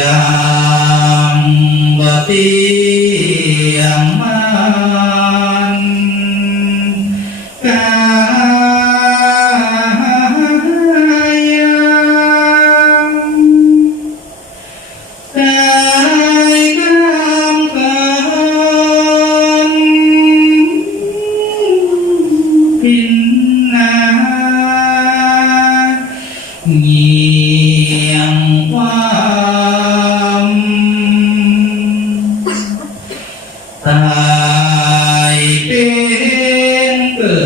ยังวะติยังมันกา ตายเป็นเกิ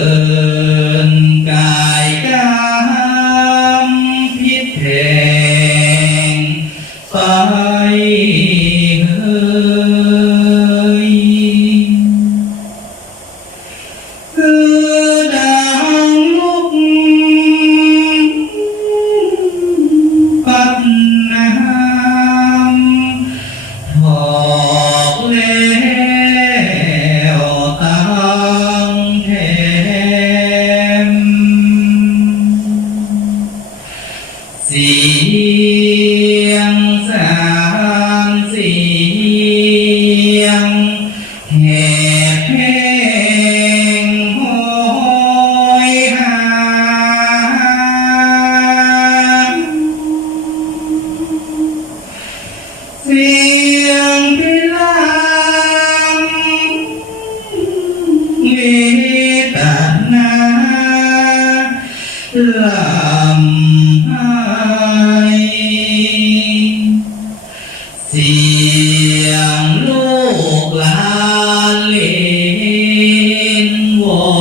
น สียงสามเสียงแหบห้งโหยหาเสียงพิลามเมตนาลำ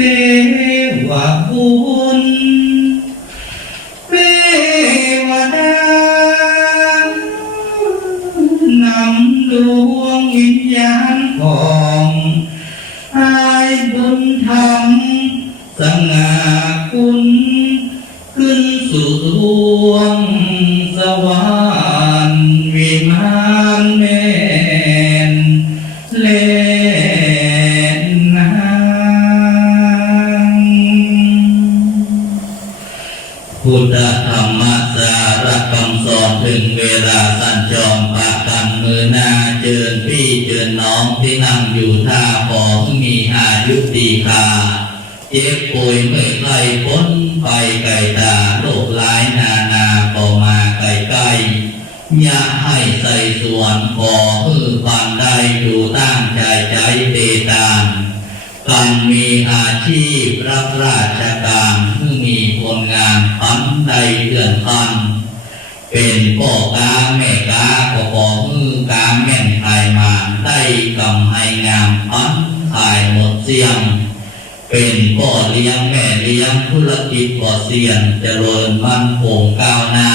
เทวบุญเทวดานำดวงวิญญาณของอายบุญธรรมสง่าคุณขึ้นสู่ดวงสวรรค์วิมานแม่ พุทธธรรมสารคำสอนถึงเวลาสัญจรปากกันมือหน้าเจิญพี่เจิญน้องที่นั่งอยู่ท่าของมีอายุดีคาเจ็บป่วยเมื่อไข้พ้นไปไกลตาโรคร้ายนานาก็มาไกลใกล้อย่าให้ใส่ส่วนขอฮือความได้ดูตั้งใจใจเตตานการมีอาชีพรับราชการานพันใดเดือนพันเป็นพ่อกาแม่กาก็ขอมือกาแม่นไทยมาได้กำให้งามพันขายหมดเสียง เป็นพ่อเลี้ยงแม่เลี้ยงธุรกิจก่อเสียนเจริญมั่นคงก้าวหน้า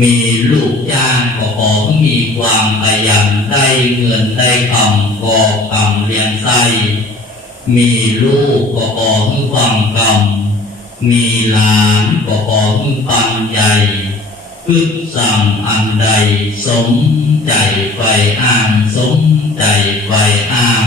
มีลูกจ้างก็ขอมีความขยันได้เงินได้คำก่อกำเลี้ยงไส้มีลูกก็ขอให้ความกรร มีหลานก็ขอให้ปันใหญ่พึกสั่งอันใด สมใจไฟอ้าง สมใจไฟอ้าง